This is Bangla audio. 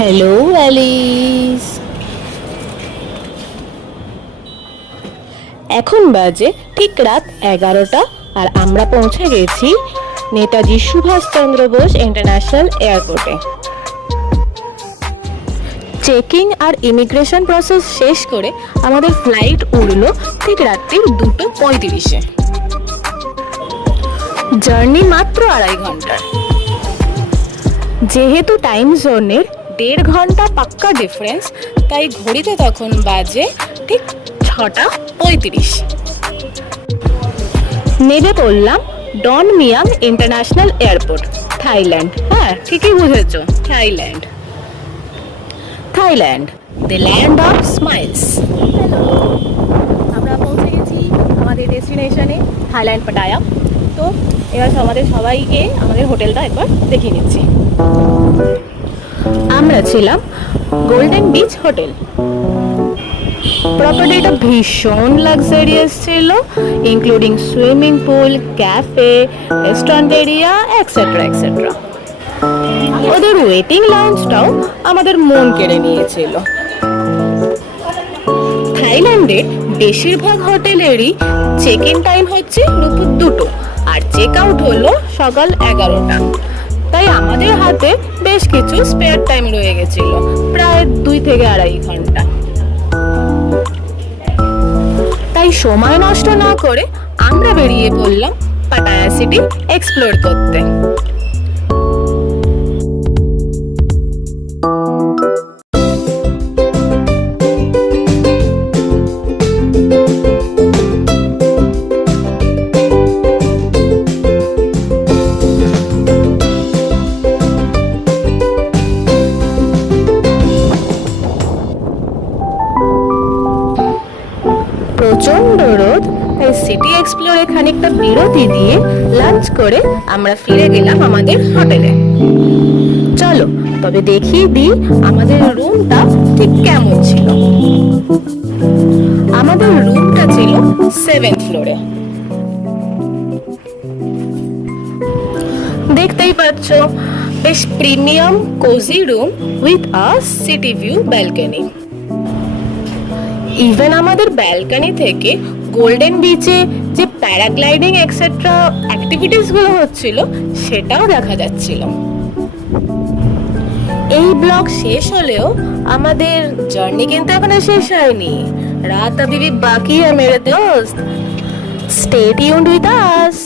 Hello Alice. এখন বাজে ঠিক রাত 11টা আর আমরা পৌঁছে গেছি নেতাজি সুভাষচন্দ্র বোস ইন্টারন্যাশনাল এয়ারপোর্টে। চেকিং আর ইমিগ্রেশন প্রসেস শেষ করে আমাদের ফ্লাইট উড়লো ঠিক রাত্রি 2:35-এ। জার্নি মাত্র 2.5 ঘন্টার। যেহেতু টাইম জোনের 1.5 ঘন্টা পাক্কা ডিফারেন্স, তাই ঘড়িতে তখন বাজে ঠিক 6:35। নেমে পড়লাম ডন মিয়াং ইন্টারন্যাশনাল এয়ারপোর্ট, থাইল্যান্ড। হ্যাঁ, ঠিকই বুঝেছো, Thailand. Thailand, the land of smiles. আমরা পৌঁছে গেছি আমাদের ডেস্টিনেশনে, থাইল্যান্ড পাটায়া। তো এবার আমাদের সবাইকে আমাদের হোটেলটা একবার দেখিয়ে নিচ্ছি। আমরা ছিলাম গোল্ডেন বিচ হোটেল। প্রপার্টিটা ভীষণ লাক্সারিয়াস ছিল, including swimming pool, cafe, restaurant area, etcetera etcetera. ওদের ওয়েটিং লাউঞ্জটাও আমাদের মন কেড়ে নিয়েছিল। থাইল্যান্ডে বেশিরভাগ হোটেলেরই চেক ইন টাইম হচ্ছে দুপুর 2টো আর চেক আউট হলো সকাল 11টা। তাই আমাদের হাতে বেশ কিছু স্পেয়ার টাইম রয়ে গেছিল, প্রায় 2 থেকে 2.5 ঘন্টা। তাই সময় নষ্ট না করে আমরা বেরিয়ে পড়লাম পাটায়া সিটি এক্সপ্লোর করতে। প্রচন্ড রোদ, তাই সিটি এক্সপ্লোরে খানিকটা বিরতি দিয়ে লাঞ্চ করে আমরা ফিরে গেলাম আমাদের হোটেলে। চলো তবে দেখিয়ে দিই আমাদের রুমটা ঠিক কেমন ছিল। আমাদের রুমটা ছিল 7th ফ্লোরে। দেখতেই পাচ্ছ, বেশ premium cosy room with a city view balcony. Even আমাদের ব্যালকনি থেকে গোল্ডেন বিচে যে প্যারাগ্লাইডিং এক্সেট্রা অ্যাক্টিভিটিস গুলো হচ্ছিল সেটাও দেখা যাচ্ছিল। এই ব্লগ শেষ হলেও আমাদের জার্নি কিন্তু এখনো শেষ হয়নি। রাত अभी भी बाकी है मेरे दोस्त। Stay tuned with us.